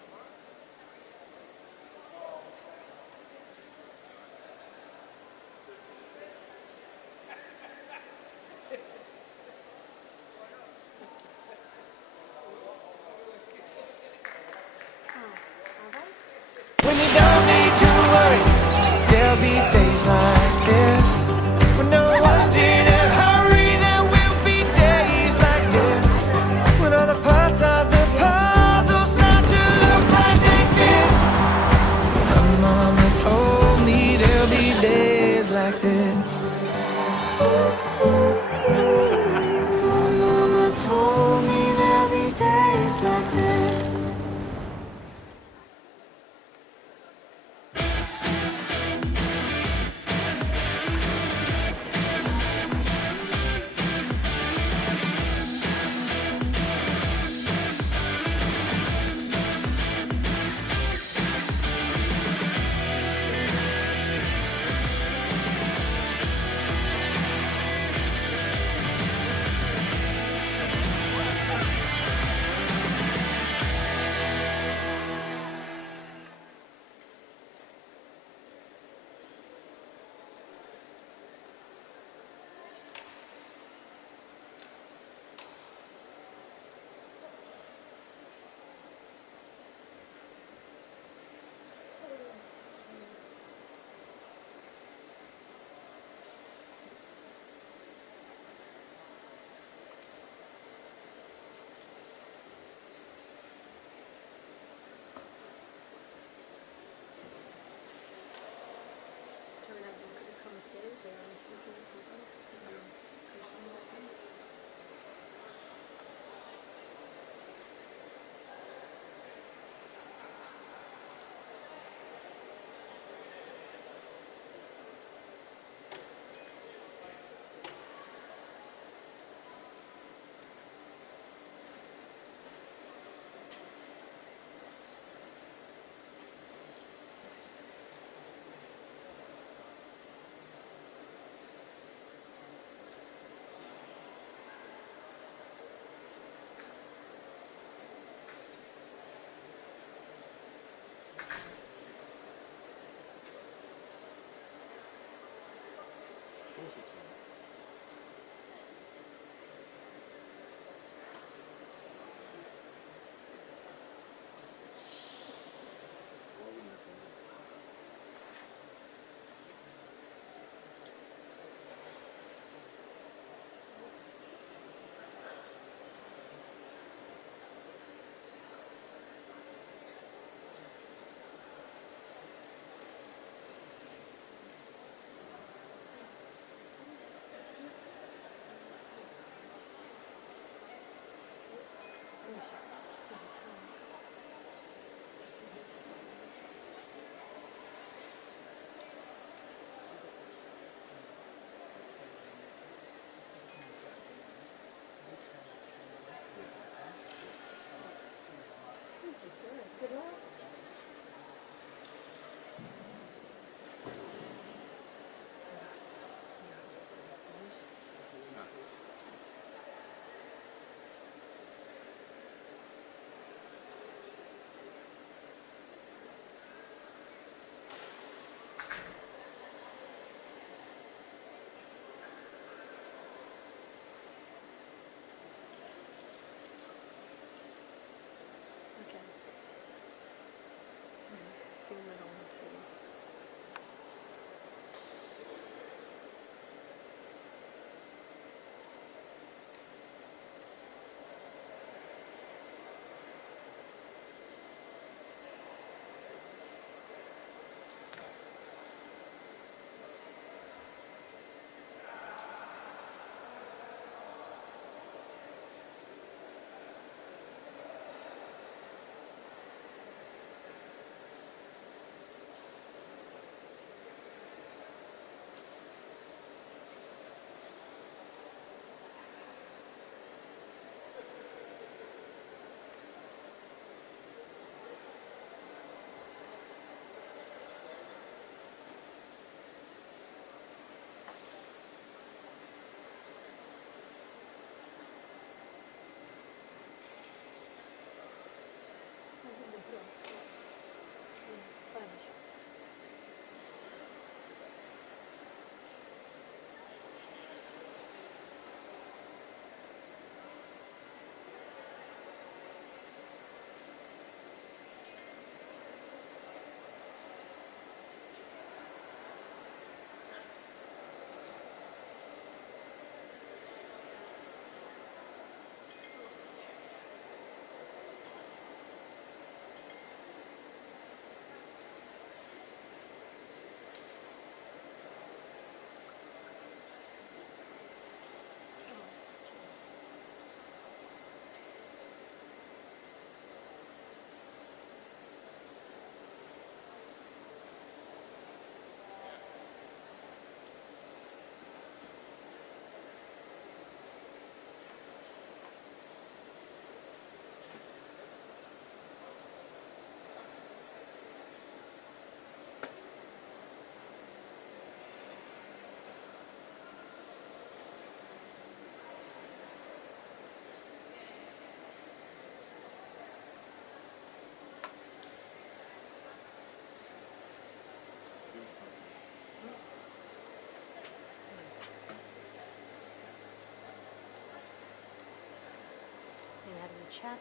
chat.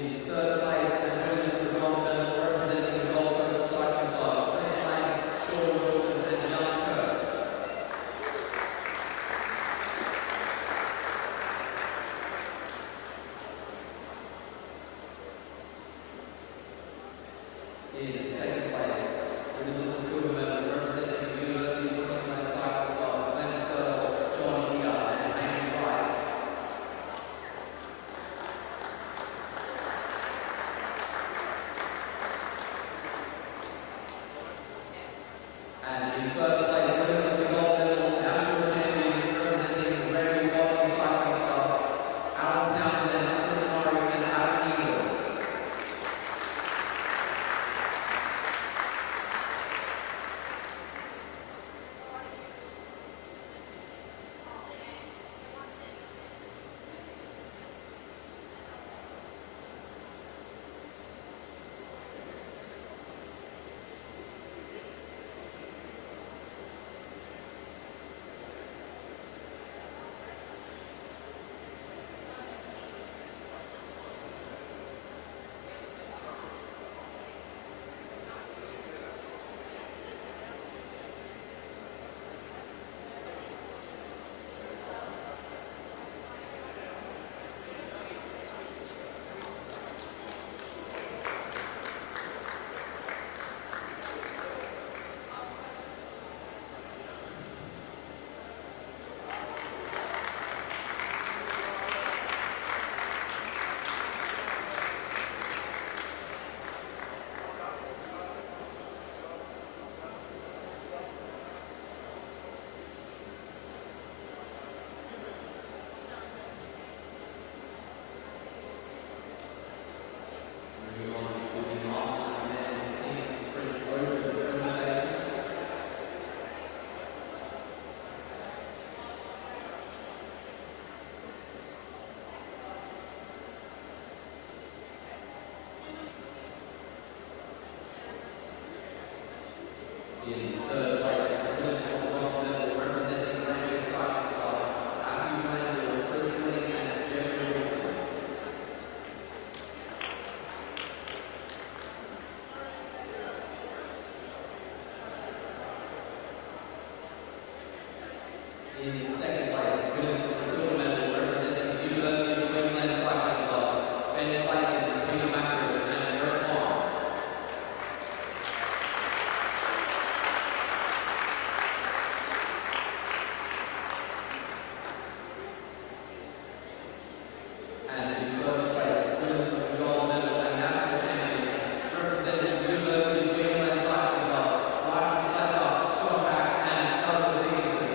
In third place, and winners of the bronze medal representing the Gold Coast Cycling Club, Chris Lane, Sean Wilson, and Jan Kurz. In second place, winners of the silver medal representing the University of Queensland Cycling Club, Glenn Searle, John Eager, and Hamish Wright. And in first place, winners of the gold medal, national champions representing the Rugby Bowling Cycling Club, Alan Townsend, Chris Murray, and Adam Eagle. Moving on to the Masters and then team sprint over presentations. In third place, winners of the bronze medal representing the Rugby Cycling Club, Matthew Randall, Chris Lee, and Jeffrey Wilson. In second place, winners of the silver medal representing the University of Queensland Cycling Club, Ben Clayton, Peter Macris, and Eric Long. And in first place, winners of the gold medal and national champions representing the University of Queensland Cycling Club, Bryson Fletcher, John Mack, and Douglas Higginson.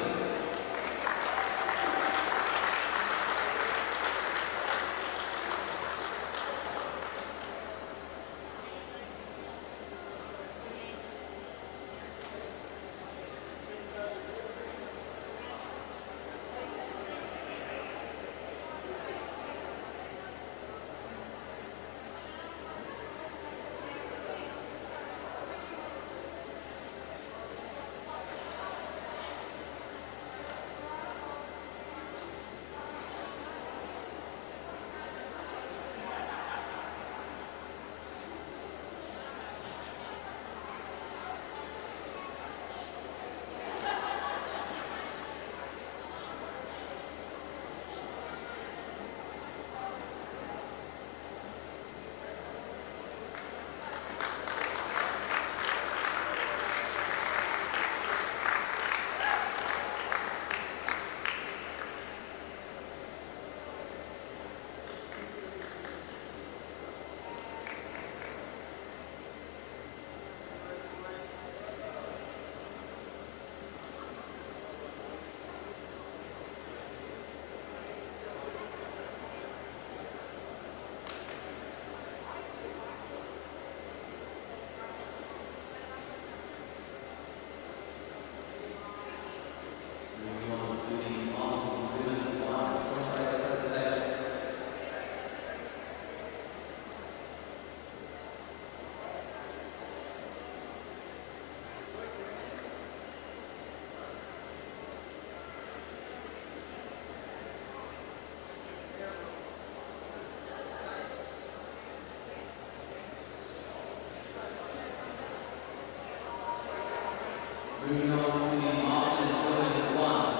Moving on to the Masters Women 1.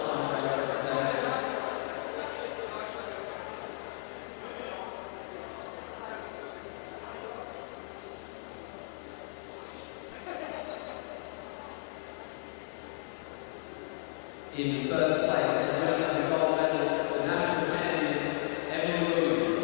In first place, the winner of the gold medal, the national champion, Emily Williams.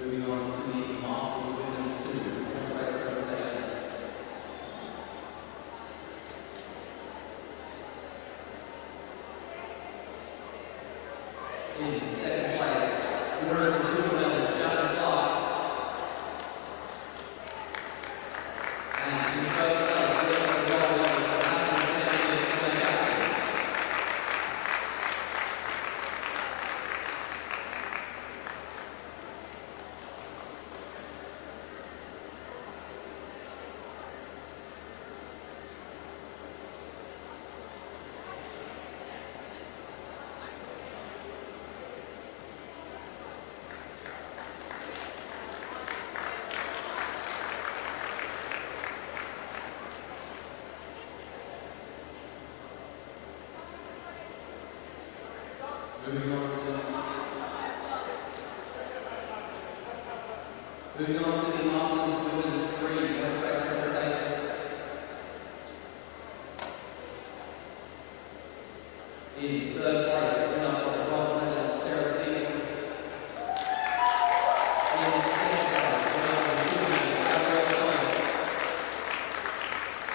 Moving on to the Masters Women 2 horse race presentations. In second place, winner of the silver medal, Shannon Clark. And in first place, winner of the gold medal, national champion, Emma Jackson. Moving on to the Masters Women 3 horse race presentations. In third place, winner of the bronze medal, Sarah Stevens. In second place, winner of the silver medal, Gabrielle Thomas.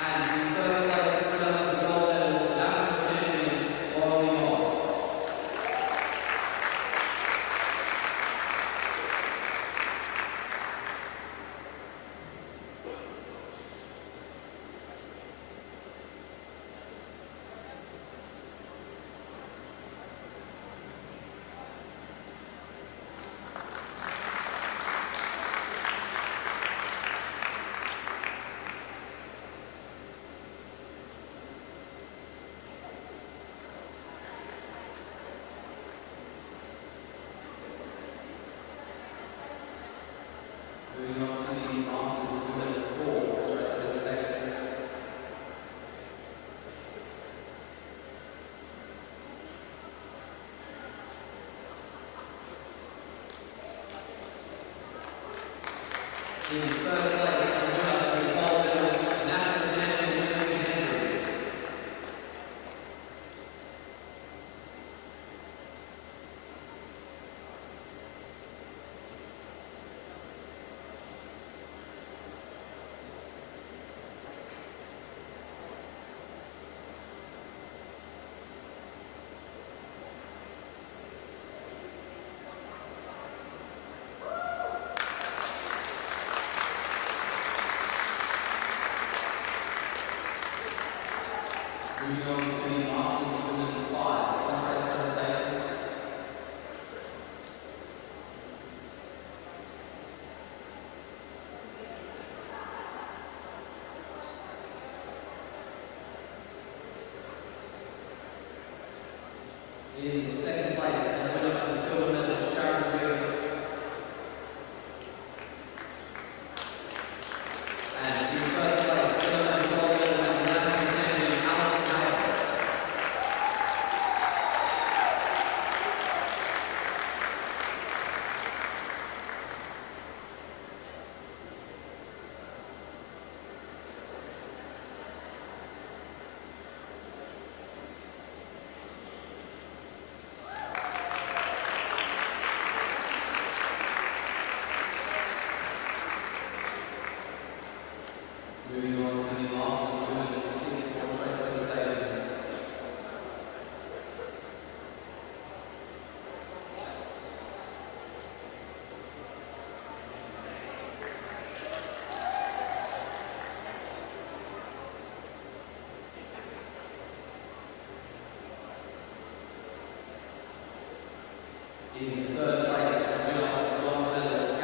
And in first place, winner of the gold medal, national champion, Laurie Moss. Moving on to the Masters Women 4 horse race presentations. In first place, the winner of the gold medal, national champion, Henry Henry. Moving on to the Masters Women 5 horse race presentations. In second place, the winner of the silver medal, Sharon Wigg. And in first place, winner of the gold medal, and the national champion, Alison Hale. Moving on to the Masters Women 6 horse race presentations. In third place, the winner of the bronze medal,